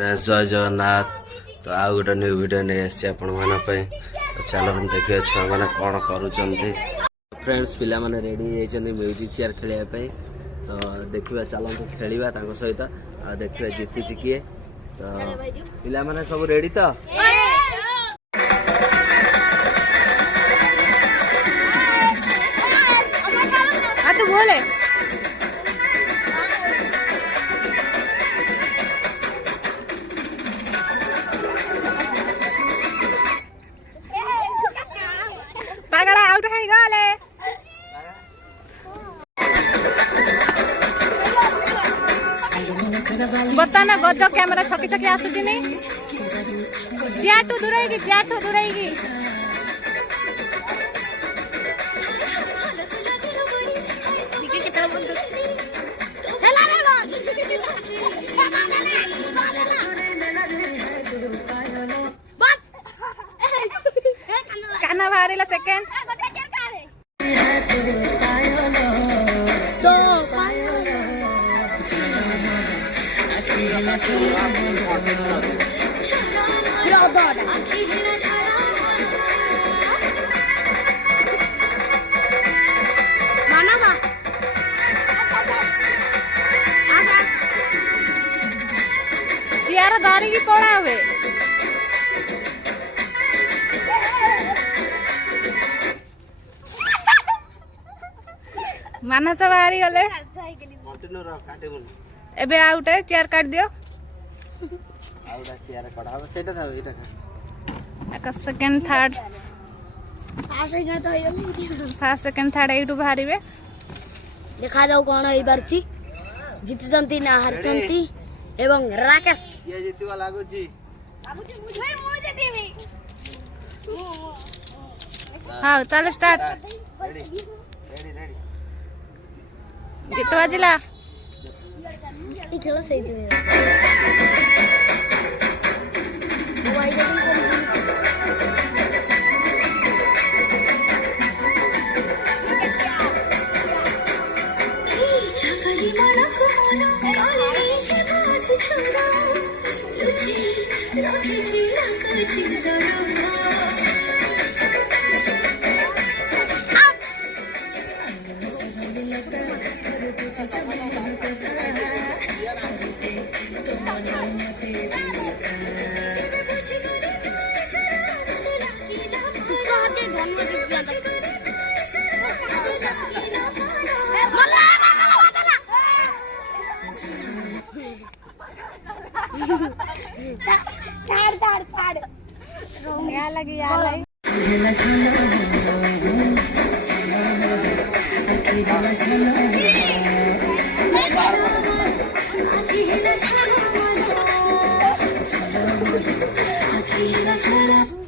जय जगन्नाथ। तो आउ गोटे न्यू वीडियो नहीं आसी आपण मान तो चलो हम देखिए छुआ मैंने कौन करुँच। फ्रेंड्स पिला माने रेडी होती म्यूजिक चेयर खेलने तो देखा चलते खेलवा सहित आ देखिए जीति किए तो पिला माने सब रेडी तो बोले पागड़ा आउट है गले बता ना गज कैमरा छकी छकी आसुची नहीं जियाठू दूरेगी काना बाहर सेकेंड चियार धरिकी पड़ा हुए मानस बाहरी गले एबे आउट है चेयर काट दियो चेयर कड़ा हम सेटा था एटा एक second third first second third एटू बाहरिबे देखा जाऊ कोन होई बारची जीतजंती ना हारचंती एवं राकेश ये जीतवा लागो जी मु जीतीबी हां चल स्टार्ट रेडी गीत बाजिला ई खेल सही थी चलो